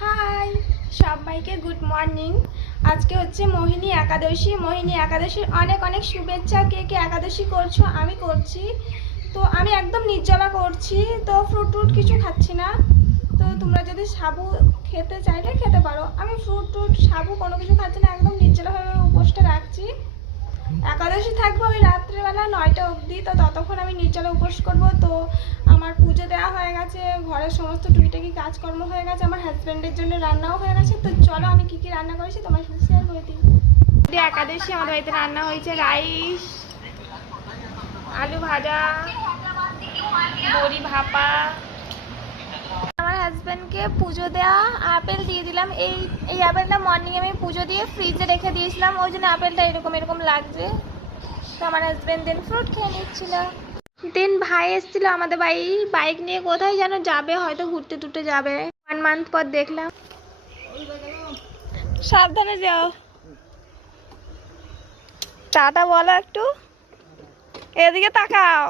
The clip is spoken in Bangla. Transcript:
হাই সবাইকে গুড মর্নিং। আজকে হচ্ছে মোহিনী একাদশী। মোহিনী একাদশীর অনেক অনেক শুভেচ্ছা। কে কে একাদশী করছো? আমি করছি। তো আমি একদম নির্জলা করছি, তো ফ্রুট ট্রুট কিছু খাচ্ছি না। তো তোমরা যদি সাবু খেতে চাইলে খেতে পারো। আমি ফ্রুট ট্রুট সাবু কোনো কিছু খাচ্ছি না, একদম নির্জলাভাবে উপোসটা রাখছি। একাদশী থাকবে ওই রাত্রেবেলা 9টা অবধি, তো ততক্ষণ আমি নির্জলা উপোস করবো। তো আমার পুজো দেওয়া হয়ে গেছে, ঘরের সমস্ত টুকিটাকি কাজকর্ম হয়ে গেছে, আমার হাজব্যান্ডের জন্য রান্নাও হয়ে গেছে। তো চলো আমি কী কী রান্না করেছি তোমার সাথে শেয়ার করে দিই। একাদশী আমাদের বাড়িতে রান্না হয়েছে রাইস, আলু ভাজা, বড়ি ভাপা। আমার হাজব্যান্ডকে পুজো দেওয়া আপেল দিয়ে দিলাম। এই আপেলটা মর্নিংয়ে আমি পুজো দিয়ে ফ্রিজে রেখে দিয়েছিলাম, ওই জন্য আপেলটা এরকম এরকম লাগছে। তো আমার হাজব্যান্ড দেন ফ্রুট খেয়ে নিচ্ছিল। দেন ভাই এসেছিল আমাদের বাড়ি, বাইক নিয়ে কোথায় যেন যাবে, হয়তো ঘুরতে টুরতে যাবে। 1 মান্থ পর দেখলাম। সাবধানে যাও, টাটা বলো একটু, এদিকে তাকাও।